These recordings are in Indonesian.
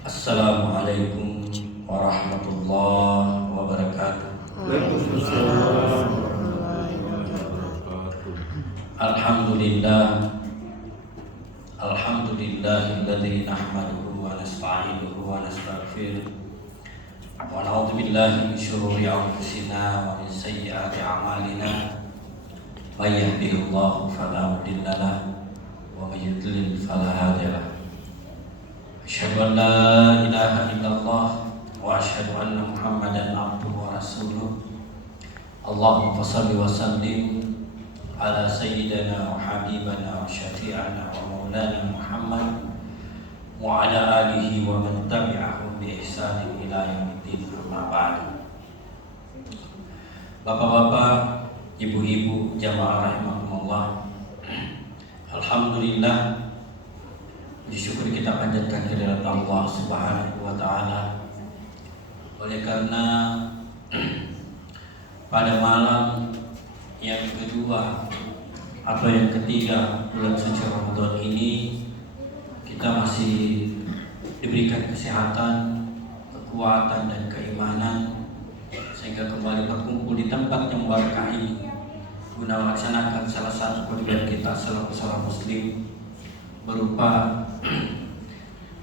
Assalamualaikum warahmatullahi wabarakatuh. Waalaikumsalam. Alhamdulillah, alhamdulillahilladzi nahmaduhu wa nasta'inuhu wa nastaghfiruh wa na'udzu billahi min syururi anfusina wa min sayyiati a'malina. May yahdihillahu fala mudilla lahu wa may yudlil fala hadiya lahu. Asyhadu an la ilaha illallah wa asyhadu anna Muhammadan abduhu wa rasuluh. Allahumma shalli wa sallim ala sayyidina wa habibana wa syafi'ana wa maulana Muhammad wa ala alihi wa man tabi'ahum bi ihsanin ila yaumiddin, amma ba'd. Bapak-bapak, ibu-ibu, jamaah rahimakumullah. Alhamdulillah, bersyukur kita panjatkan kehadirat Allah Subhanahu wa taala. Oleh karena pada malam yang kedua atau yang ketiga bulan suci Ramadan ini, kita masih diberikan kesehatan, kekuatan dan keimanan sehingga kembali berkumpul di tempat yang berkah ini guna melaksanakan salah satu kewajiban kita selaku seorang muslim, berupa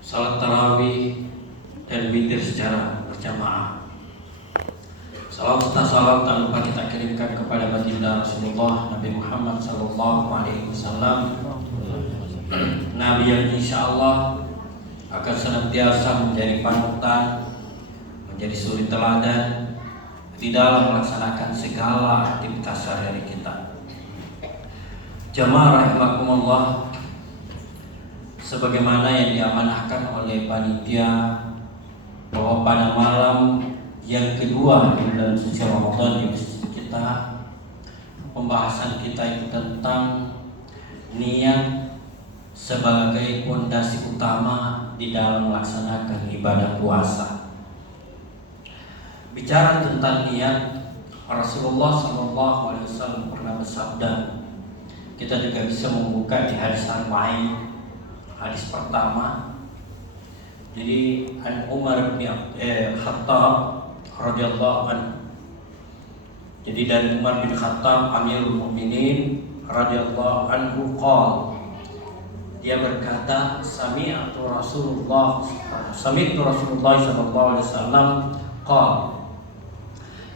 salat tarawih dan witir secara berjamaah. Salam serta salam tak lupa kita kirimkan kepada baginda Rasulullah Nabi Muhammad SAW, Nabi yang insya Allah akan senantiasa menjadi panutan, menjadi suri teladan di dalam melaksanakan segala aktivitas sehari-hari kita. Jamaah rahimakumullah, sebagaimana yang diamanahkan oleh panitia bahwa pada malam yang kedua di bulan suci Ramadan di masjid kita, pembahasan kita itu tentang niat sebagai fondasi utama di dalam melaksanakan ibadah puasa. Bicara tentang niat, Rasulullah SAW pernah bersabda. Kita juga bisa membuka di hadis Arba'in, hadis pertama. Jadi an Umar bin Khattab radhiyallahu anhu. Jadi dari Umar bin Khattab Amirul Mukminin radhiyallahu anhu qala, dia berkata, sami'tu Rasulullah sallallahu alaihi wasallam qala.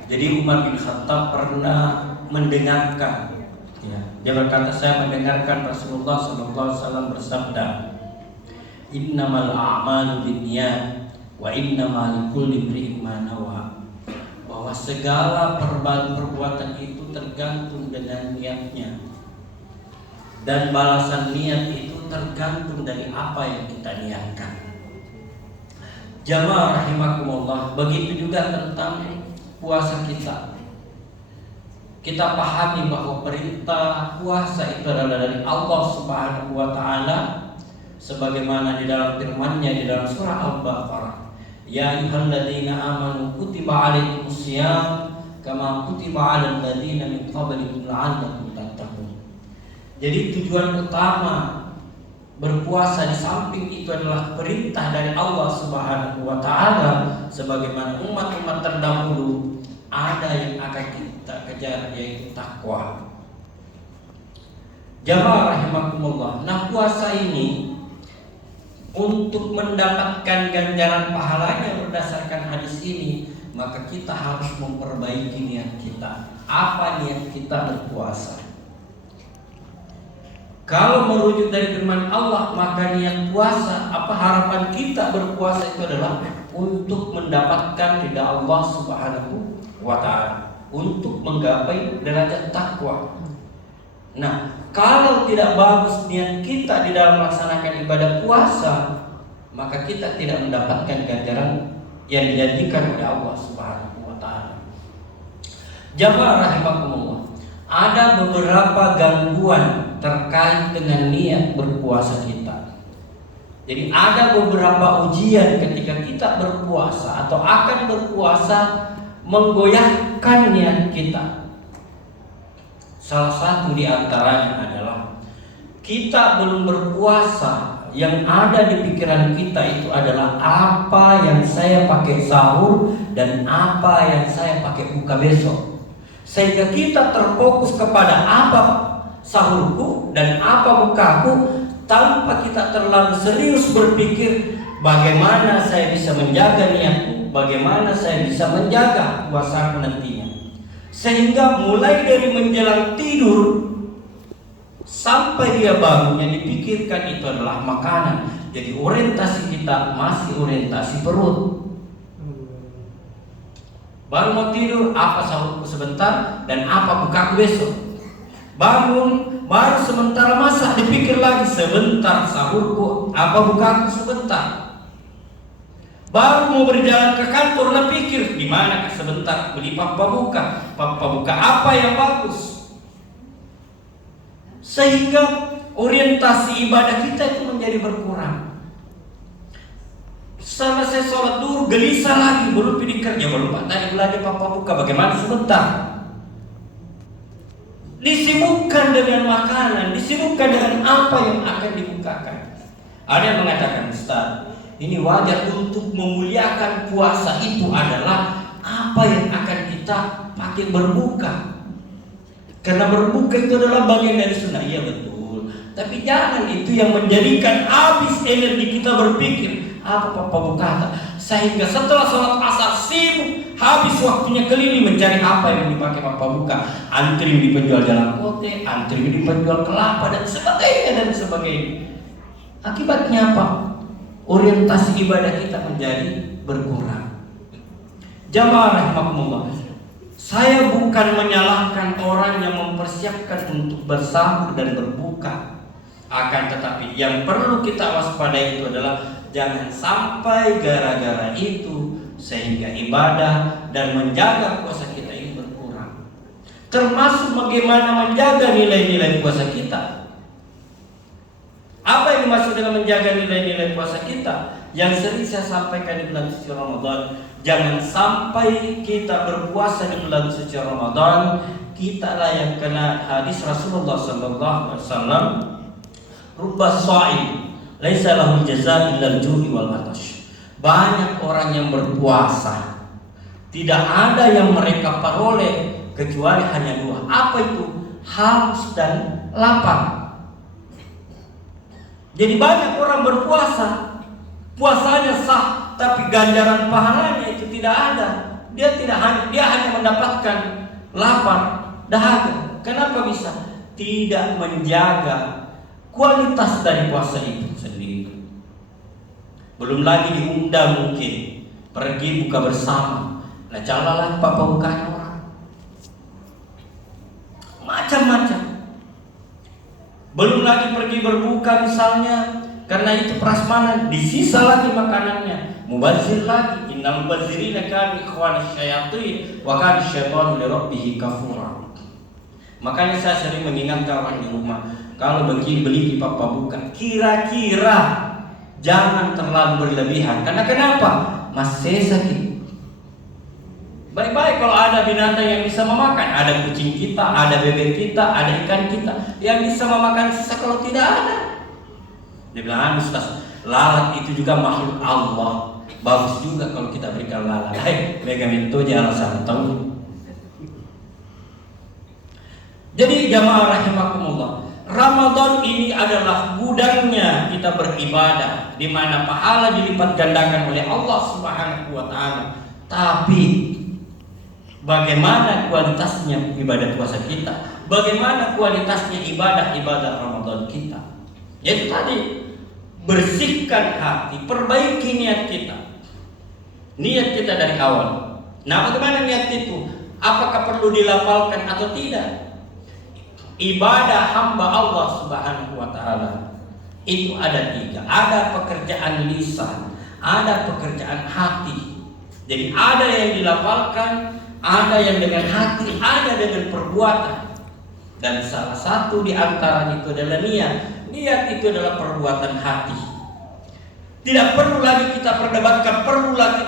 Jadi Umar bin Khattab pernah mendengarkan, ya, dia berkata, saya mendengarkan Rasulullah sallallahu alaihi wasallam bersabda, innamal a'malu binniyat wa innamal likulli imri'in ma nawa. Bahwa segala perbuatan itu tergantung dengan niatnya, dan balasan niat itu tergantung dari apa yang kita niatkan. Jamaah rahimakumullah, begitu juga tentang puasa kita. Kita pahami bahwa perintah puasa itu adalah dari Allah Subhanahu wa taala, sebagaimana di dalam firman-Nya di dalam surah Al-Baqarah, ya ayyuhalladzina amanu kutiba alaikumusiyam kama kutiba alal ladzina min qablikum la'allakum tattaqun. Jadi tujuan utama berpuasa di samping itu adalah perintah dari Allah Subhanahu wa taala, sebagaimana umat-umat terdahulu ada yang akan kita kejar, yaitu takwa. Jamaah rahimakumullah. Nah, puasa ini untuk mendapatkan ganjaran pahalanya berdasarkan hadis ini, maka kita harus memperbaiki niat kita. Apa niat kita berpuasa? Kalau merujuk dari firman Allah, maka niat puasa, apa harapan kita berpuasa itu adalah untuk mendapatkan ridha Allah Subhanahu wa ta'ala, untuk menggapai derajat takwa. Nah, kalau tidak bagus niat kita di dalam melaksanakan ibadah puasa, maka kita tidak mendapatkan ganjaran yang dijanjikan oleh Allah Subhanahu wa ta'ala. Jamaah rahimakumullah, ada beberapa gangguan terkait dengan niat berpuasa kita. Jadi ada beberapa ujian ketika kita berpuasa atau akan berpuasa menggoyahkan niat kita. Salah satu di antaranya adalah kita belum berpuasa yang ada di pikiran kita itu adalah apa yang saya pakai sahur dan apa yang saya pakai buka besok. Sehingga kita terfokus kepada apa sahurku dan apa bukaku, tanpa kita terlalu serius berpikir bagaimana saya bisa menjaga niatku, bagaimana saya bisa menjaga puasaku nantinya. Sehingga mulai dari menjelang tidur sampai dia bangun, yang dipikirkan itu adalah makanan. Jadi orientasi kita masih orientasi perut. Baru mau tidur, apa sahurku sebentar dan apa bukaku besok. Bangun, baru sementara masak, dipikir lagi sebentar sahurku, apa bukaku sebentar. Baru mau berjalan ke kantor, lah pikir gimana sebentar beli papa buka apa yang bagus. Sehingga orientasi ibadah kita itu menjadi berkurang. Selesai sholat dulu gelisah lagi, belum pergi kerja, belum tadi belajar papa buka, bagaimana sebentar. Disibukkan dengan makanan, disibukkan dengan apa yang akan dibukakan. Ada yang mengatakan, Ustaz, ini wajar untuk memuliakan puasa itu adalah apa yang akan kita pakai berbuka. Karena berbuka itu adalah bagian dari sunnah. Iya betul. Tapi jangan itu yang menjadikan habis energi kita berpikir apa papa buka. Sehingga setelah sholat asar sibuk, habis waktunya keliling mencari apa yang dipakai papa buka. Antri di penjual jalan kote, antri di penjual kelapa dan sebagainya. Akibatnya apa? Orientasi ibadah kita menjadi berkurang. Jamaah rahimakumullah, saya bukan menyalahkan orang yang mempersiapkan untuk bersahur dan berbuka. Akan tetapi yang perlu kita waspadai itu adalah jangan sampai gara-gara itu sehingga ibadah dan menjaga puasa kita ini berkurang. Termasuk bagaimana menjaga nilai-nilai puasa kita. Apa yang dimaksud dengan menjaga nilai-nilai puasa kita? Yang sering saya sampaikan di bulan suci Ramadan, jangan sampai kita berpuasa di bulan suci Ramadan kita lah yang kena hadis Rasulullah SAW, rubba sha'im laisa lahu jazaa illa al-ju'i wal atash. Banyak orang yang berpuasa tidak ada yang mereka peroleh kecuali hanya dua. Apa itu? Haus dan lapar. Jadi banyak orang berpuasa, puasanya sah, tapi ganjaran pahalanya itu tidak ada. Dia hanya mendapatkan lapar, dahaga. Kenapa bisa? Tidak menjaga kualitas dari puasa itu sendiri. Belum lagi diundang mungkin pergi buka bersama. Nah, calalah papa bukanya orang. Macam-macam. Belum lagi pergi berbuka misalnya, karena itu prasmanan, disisa lagi makanannya. Mubazir lagi, innal mubazirina kanu ikhwanasy syayatin wa kana syaitanu li rabbih kafura. Makanya saya sering mengingatkan orang di rumah, kalau beli papa buka, kira-kira jangan terlalu berlebihan. Karena kenapa? Masih sakit. Baik-baik kalau ada binatang yang bisa memakan, ada kucing kita, ada bebek kita, ada ikan kita yang bisa memakan sisa. Kalau tidak ada, dia bilang, Ustaz, lalat itu juga makhluk Allah, bagus juga kalau kita berikan lalat. Hai, megang itu jangan salah tahu. Jadi jamaah rahimakumullah, Ramadan ini adalah gudangnya kita beribadah, di mana pahala dilipat gandakan oleh Allah Subhanahu wa taala. Tapi bagaimana kualitasnya ibadah puasa kita? Bagaimana kualitasnya ibadah-ibadah Ramadan kita? Jadi tadi, bersihkan hati, perbaiki niat kita. Niat kita dari awal. Nah, bagaimana niat itu? Apakah perlu dilafalkan atau tidak? Ibadah hamba Allah Subhanahu wa taala itu ada tiga. Ada pekerjaan lisan, ada pekerjaan hati. Jadi ada yang dilafalkan, ada yang dengan hati, ada dengan perbuatan. Dan salah satu di antara itu adalah niat. Niat itu adalah perbuatan hati. Tidak perlu lagi kita perdebatkan, perlukah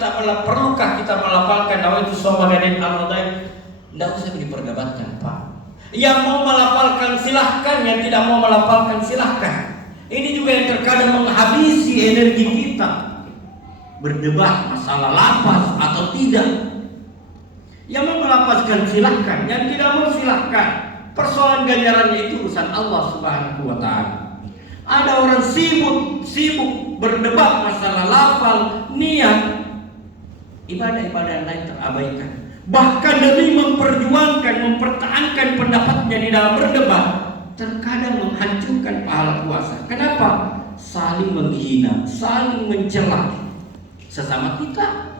kita melafalkan nawaitu shauma gadin al-ghadain. Tidak usah diperdebatkan, Pak. Yang mau melafalkan silahkan, yang tidak mau melafalkan silahkan. Ini juga yang terkadang menghabisi energi kita. Berdebat masalah lapas atau tidak. Yang mau melapaskan silahkan, yang tidak mau silahkan. Persoalan ganjarannya itu urusan Allah Subhanahu wa Ta'ala. Ada orang sibuk berdebat masalah lafal, niat, ibadah-ibadah lain terabaikan. Bahkan demi memperjuangkan, mempertahankan pendapatnya di dalam berdebat, terkadang menghancurkan pahala puasa. Kenapa? Saling menghina, saling mencela sesama kita.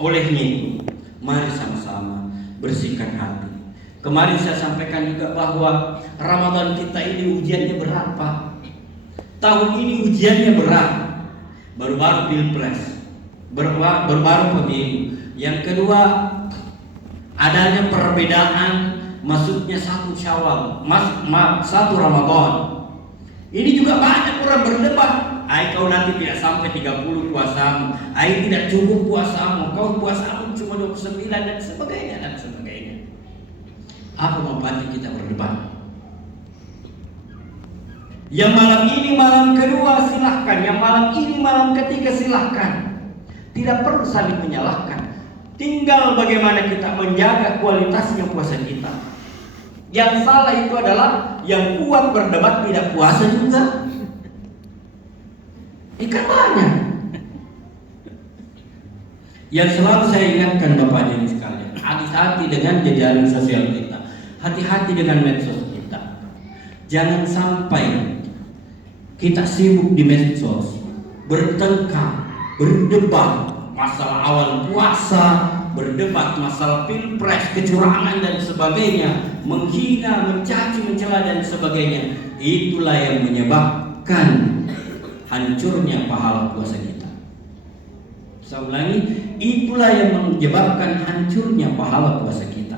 Olehnya itu, mari sama-sama bersihkan hati. Kemarin saya sampaikan juga bahwa Ramadan kita ini ujiannya berat, Pak. Tahun ini ujiannya berat. Baru-baru pilpres, baru-baru pemilu. Yang kedua, adanya perbedaan masuknya satu Syawal, satu Ramadan. Ini juga banyak orang berdebat. Kau nanti tidak sampai 30 puasamu, tidak cukup puasamu, kau puasamu cuma 29 dan sebagainya dan sebagainya. Apa manfaatnya kita berdebat? Yang malam ini malam kedua silahkan, yang malam ini malam ketiga silahkan. Tidak perlu saling menyalahkan. Tinggal bagaimana kita menjaga kualitasnya puasa kita. Yang salah itu adalah yang kuat berdebat tidak puasa juga. Ikan banyak. Yang selalu saya ingatkan Bapak Ibu sekalian, hati-hati dengan jejaring sosial kita, hati-hati dengan medsos kita. Jangan sampai kita sibuk di medsos, bertengkar, berdebat masalah awal puasa, berdebat masalah pilpres, kecurangan dan sebagainya, menghina, mencaci, mencela dan sebagainya. Itulah yang menyebabkan hancurnya pahala puasa kita. Saya ulangi, itulah yang menyebabkan hancurnya pahala puasa kita.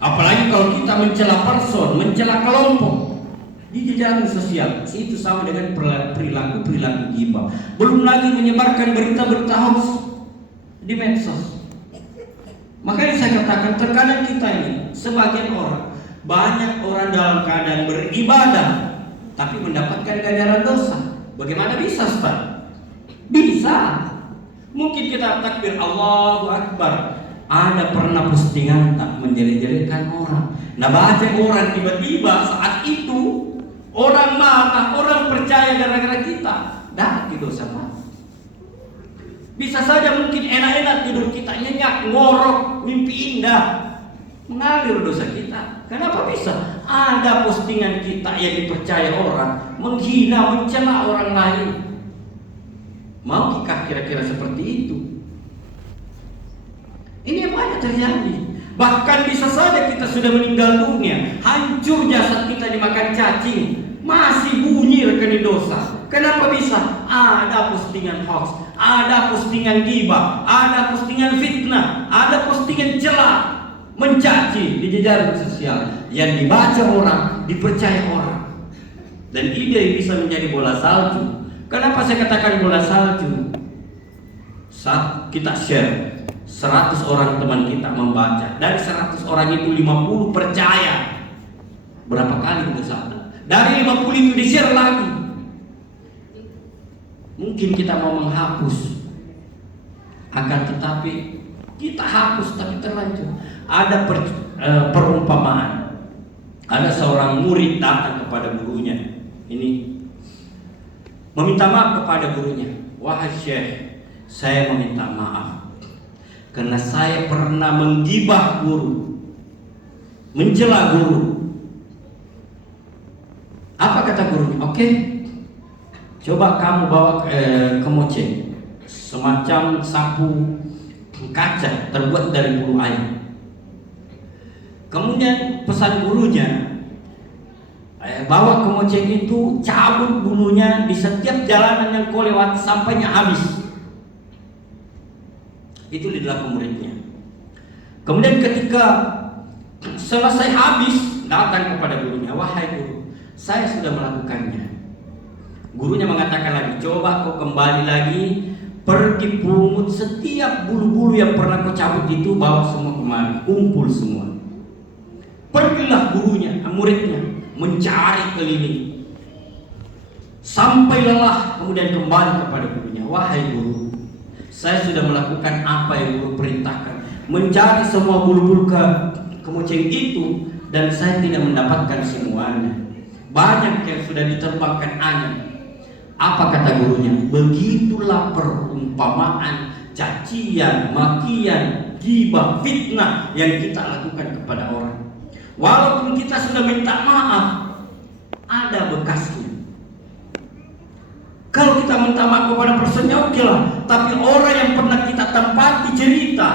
Apalagi kalau kita mencela person, mencela kelompok di jejaring sosial, itu sama dengan perilaku gibah. Belum lagi menyebarkan berita-berita hoax di medsos. Makanya saya katakan terkadang kita ini sebagian orang, banyak orang dalam keadaan beribadah tapi mendapatkan ganjaran dosa. Bagaimana bisa, Ustaz? Bisa. Mungkin kita takbir Allahu Akbar, ada pernah postingan tak menjelek-jelekkan orang. Nah, baca orang tiba-tiba saat itu orang marah, orang percaya gara-gara kita. Dah itu dosa, Pak. Bisa saja mungkin enak-enak tidur kita nyenyak, ngorok, mimpi indah, mengalir dosa kita. Kenapa bisa? Ada postingan kita yang dipercaya orang, menghina, mencela orang lain. Mau kita kira-kira seperti itu? Ini yang banyak terjadi. Bahkan bisa saja kita sudah meninggal dunia, hancur jasad kita dimakan cacing, masih bunyi rekening dosa. Kenapa bisa? Ada postingan hoax, ada postingan gibah, ada postingan fitnah, ada postingan cela, mencaci di jejaring sosial yang dibaca orang, dipercaya orang. Dan ide bisa menjadi bola salju. Kenapa saya katakan bola salju? Saat kita share, 100 orang teman kita membaca, dari 100 orang itu 50 percaya. Berapa kali kita sana? Dari 50 itu di-share lagi. Mungkin kita mau menghapus, akan tetapi kita hapus tapi terlanjur. Ada perumpamaan. Ada seorang murid datang kepada gurunya. Ini meminta maaf kepada gurunya. Wahai Syekh, saya meminta maaf karena saya pernah menggibah guru, mencela guru. Apa kata gurunya? Oke, coba kamu bawa ke moce, semacam sapu kaca terbuat dari bulu ayam. Kemudian pesan gurunya, bawa ke moceng itu, cabut bulunya di setiap jalanan yang kau lewat sampainya habis. Itu dilakukan muridnya. Kemudian ketika selesai habis, datang kepada gurunya, wahai guru, saya sudah melakukannya. Gurunya mengatakan lagi, coba kau kembali lagi, pergi pungut setiap bulu-bulu yang pernah kau cabut itu, bawa semua kemari, kumpul semua. Pergilah gurunya, muridnya, mencari keliling sampai lelah, kemudian kembali kepada gurunya. Wahai guru, saya sudah melakukan apa yang guru perintahkan, mencari semua bulu-bulu kemucing itu, dan saya tidak mendapatkan semuanya. Banyak yang sudah diterbangkan angin. Apa kata gurunya? Begitulah perumpamaan cacian, makian, ghibah, fitnah yang kita lakukan kepada orang. Walaupun kita sudah minta maaf, ada bekasnya. Kalau kita minta maaf kepada personnya, oke lah. Tapi orang yang pernah kita tempati cerita,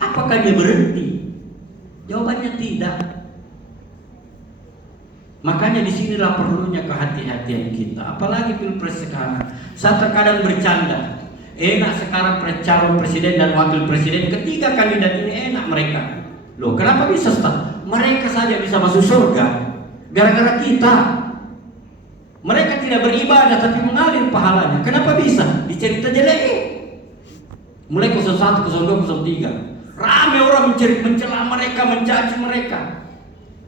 apakah dia berhenti? Jawabannya tidak. Makanya disinilah perlunya kehati-hatian kita. Apalagi pilpres sekarang. Saya terkadang bercanda. Enak sekarang calon presiden dan wakil presiden, ketiga kandidat ini enak mereka. Loh, kenapa bisa Ustaz? Mereka saja bisa masuk surga gara-gara kita. Mereka tidak beribadah tapi mengalir pahalanya. Kenapa bisa? Dicerita jelek. Mulai 01, 02, 03. Ramai orang mencela mereka, mencaci mereka.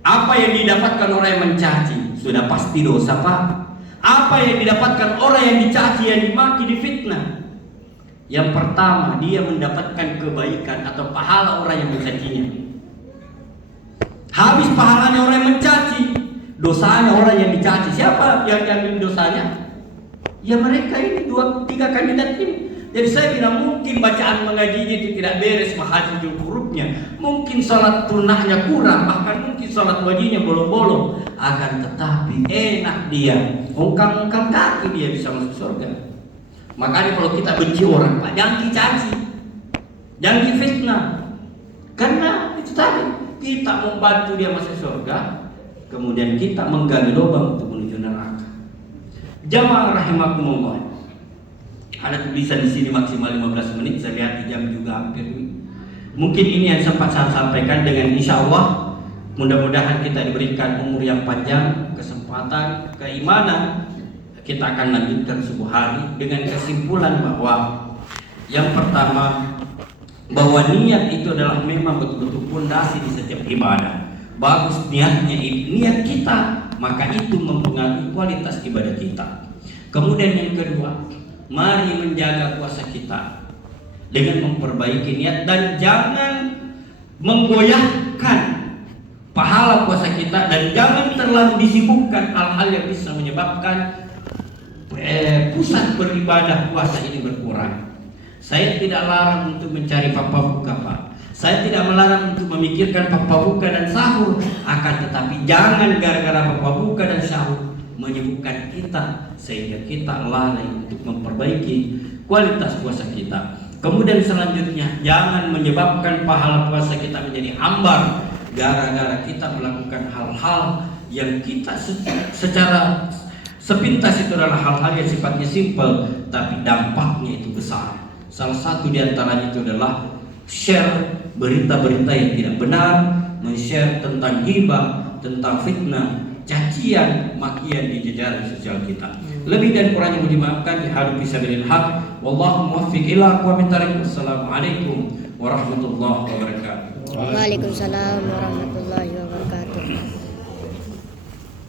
Apa yang didapatkan orang yang mencaci? Sudah pasti dosa, Pak. Apa yang didapatkan orang yang dicaci, yang dimaki, difitnah? Yang pertama, dia mendapatkan kebaikan atau pahala orang yang mencacinya. Habis pahalanya orang yang mencaci, dosanya orang yang dicaci. Siapa yang diambil dosanya? Ya mereka ini 2-3 kandidat ini. Jadi saya bilang mungkin bacaan mengajinya itu tidak beres, mahajul hurufnya, mungkin salat tunahnya kurang, bahkan mungkin salat wajibnya bolong-bolong. Akan tetapi enak dia, ungkang-ungkang kaki dia bisa masuk surga. Makanya kalau kita benci orang, Pak, jangan dicaci, jangan difitnah. Karena itu tadi, kita membantu dia masuk surga, kemudian kita menggali lubang untuk menuju neraka. Jamaah rahimakumullah. Ada tulisan di sini maksimal 15 menit. Saya lihat di jam juga hampir. Mungkin ini yang sempat saya sampaikan. Dengan insya Allah mudah-mudahan kita diberikan umur yang panjang, kesempatan, keimanan. Kita akan lanjutkan sebuah hari dengan kesimpulan bahwa yang pertama, bahwa niat itu adalah memang betul-betul fondasi di setiap ibadah. Bagus niatnya, niat kita, maka itu mempengaruhi kualitas ibadah kita. Kemudian yang kedua, mari menjaga puasa kita dengan memperbaiki niat dan jangan menggoyahkan pahala puasa kita, dan jangan terlalu disibukkan hal-hal yang bisa menyebabkan pusat beribadah puasa ini berkurang. Saya tidak larang untuk mencari papa buka, Pak. Saya tidak melarang untuk memikirkan papa buka dan sahur. Akan tetapi jangan gara-gara papa buka dan sahur menyibukkan kita sehingga kita lalai untuk memperbaiki kualitas puasa kita. Kemudian selanjutnya, jangan menyebabkan pahala puasa kita menjadi hambar gara-gara kita melakukan hal-hal yang kita secara sepintas itu adalah hal-hal yang sifatnya simpel, tapi dampaknya itu besar. Salah satu di antaranya itu adalah share berita-berita yang tidak benar, men-share tentang ghibah, tentang fitnah, cacian, makian di jejaring sosial kita. Lebih dan kurangnya mohon dimaafkan. Dihadu fisabilil haq. Wallahu muwaffiq ila aqwamit thariq. Wassalamualaikum warahmatullahi wabarakatuh. Waalaikumsalam warahmatullahi wabarakatuh.